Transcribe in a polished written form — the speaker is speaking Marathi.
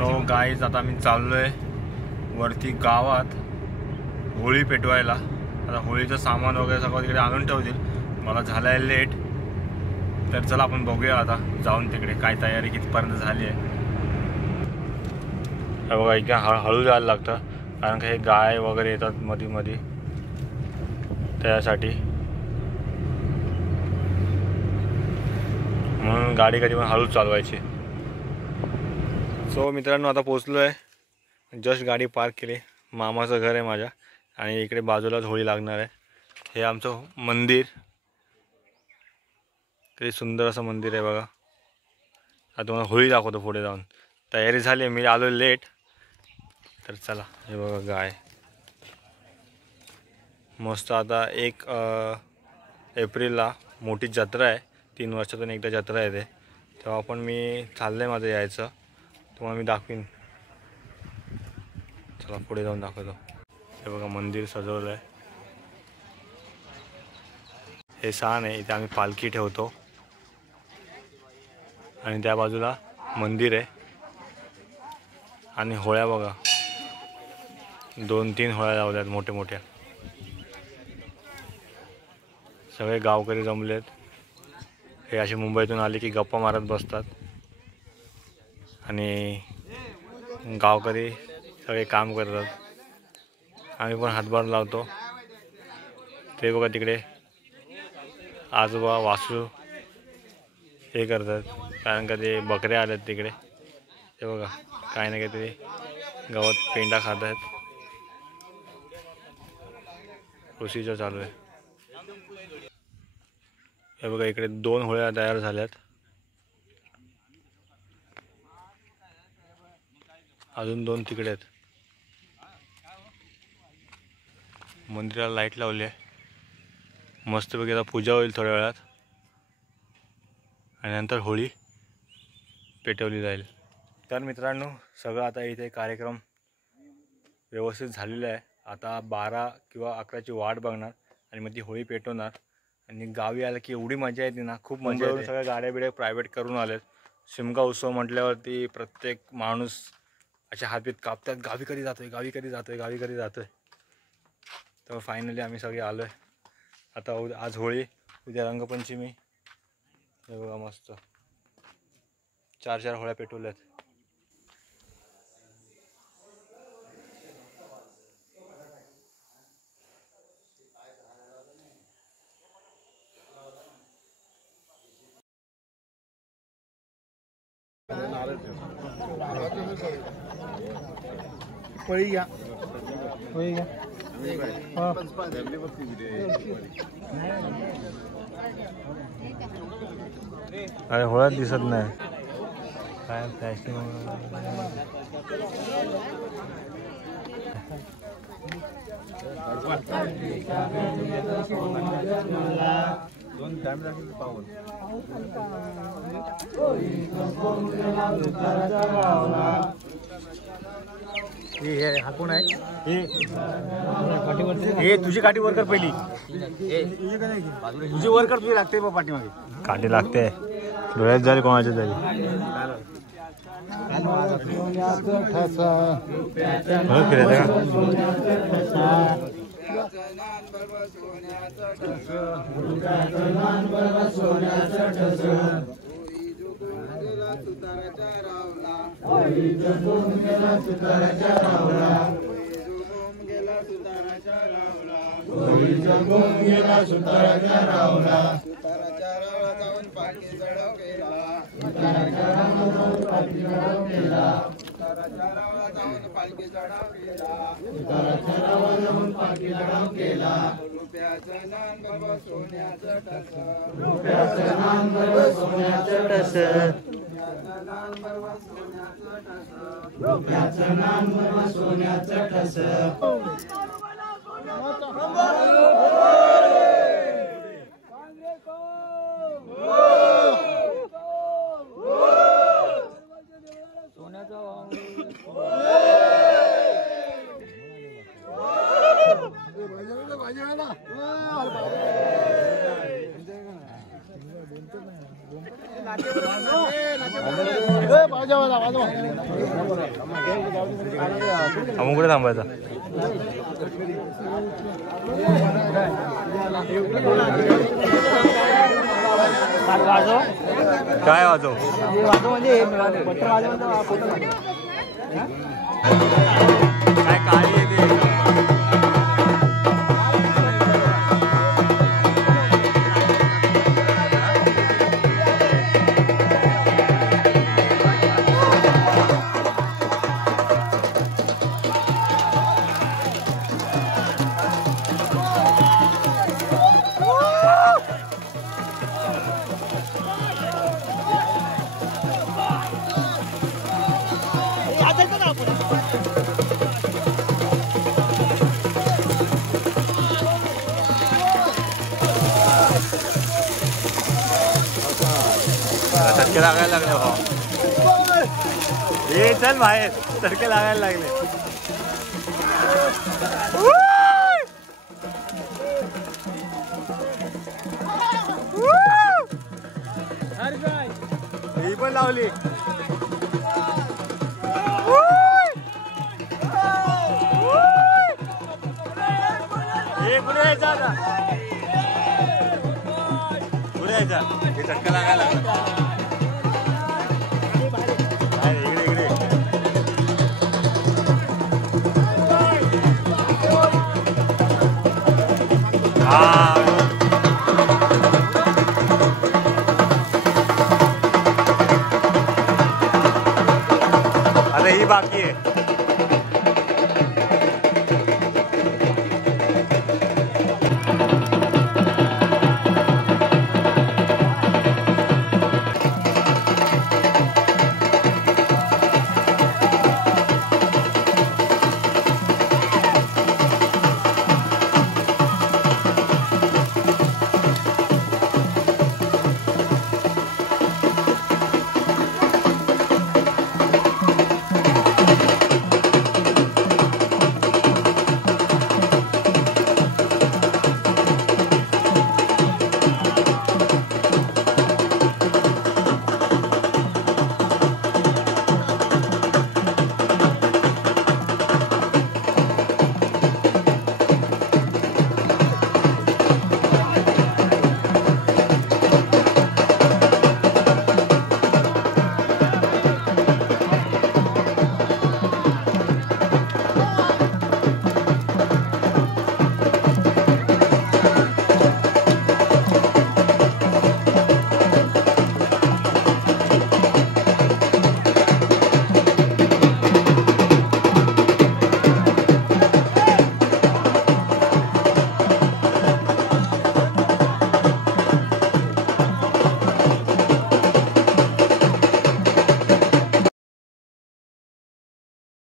सो गाईज आता आम्ही चाललोय वरती गावात होळी पेटवायला। आता होळीचं सामान वगैरे सगळं तिकडे आणून ठेवतील, मला झालंय लेट, तर चला आपण बघूया आता जाऊन तिकडे काय तयारी कितीपर्यंत झाली आहे। हे बघा इकडे हळू जायला लागतं कारण का हे गाय वगैरे येतात मध्ये मध्ये, त्यासाठी म्हणून गाडी कधी पण हळू चालवायची। सो मित्रांनो आता पोचलो आहे, जस्ट गाडी पार्क केली, मामाचं घर आहे माझ्या आणि इकडे बाजूलाच होळी लागणार आहे। हे आमचं मंदिर, किती सुंदर असं मंदिर आहे बघा। आता तुम्हाला होळी दाखवतो पुढे जाऊन। तयारी झाली, मी आलो लेट, तर चला। हे बघा गाय मस्त। आता 1 एप्रिलला मोठी जत्रा आहे, 3 वर्षातून एकदा जत्रा येते, तेव्हा पण मी चाललं आहे माझं यायचं, तुम्हाला मी दाखवीन। चला पुढे जाऊन दाखवतो। हे बघा मंदिर सजवलं आहे, हे सान आहे, इथे आम्ही पालखी ठेवतो आणि त्या बाजूला मंदिर आहे। आणि होळ्या बघा, 2-3 होळ्या लावल्यात मोठ्या मोठ्या, सगळे गावकरी जमलेत। हे असे मुंबईतून आले की गप्पा मारत बसतात आणि गावकरी सगळे काम करतात, आम्ही पण हातभार लावतो। ते बघा तिकडे आजोबा वासू हे करतात, कारण का ते बकऱ्या आल्यात तिकडे, ते बघा काही ना काहीतरी गवत पेंडा खात आहेत, प्रोसिजर चालू आहे। हे बघा इकडे 2 होळ्या तयार झाल्यात, अजून 2 तिकडे आहेत। मंदिराला लाईट लावली आहे, मस्तपैकी आता पूजा होईल थोड्या वेळात आणि नंतर होळी पेटवली जाईल। तर मित्रांनो सगळं आता इथे कार्यक्रम व्यवस्थित झालेला आहे। आता 12 किंवा 11ची वाट बघणार आणि मग ती होळी पेटवणार आणि गावी आलं की एवढी मजा येते ना, खूप मजा येते। सगळ्या गाड्या बिड्या प्रायव्हेट करून आलेत। शिमगा उत्सव म्हटल्यावरती प्रत्येक माणूस अशा हातबीत कापतात, गावी कधी जातोय, गावी कधी जातोय, गावी कधी जातोय। तर फायनली आम्ही सगळे आलो आहे। आता आज होळी, उद्या रंगपंचमी। हे बघा मस्त 4 होळ्या पेटवल्यात। पळी घ्या, पळी घ्या। अरे होळ्या दिसत नाही काय प्लॅस्टिक दोन टाइम लागेल पाहून। हे हा कोण आहे? हे तुझी काठी वर कर पहिली, तुझी वर कर, तुझी लागते बा पाठीमागे, काठी लागते, डोळ्यात जाईल कोणाच्या तरी। अमुक कुठे थांबायचा? काय वाजव? काय काळी येते? तडके लागायला लागले भाऊ. हे चल बाहेर, तडके लागायला लागले. ही पण लावली. हे पुढे यायचा आता, पुढे यायचा. हे तडका लागायला लागला. आता ही बाकी आहे.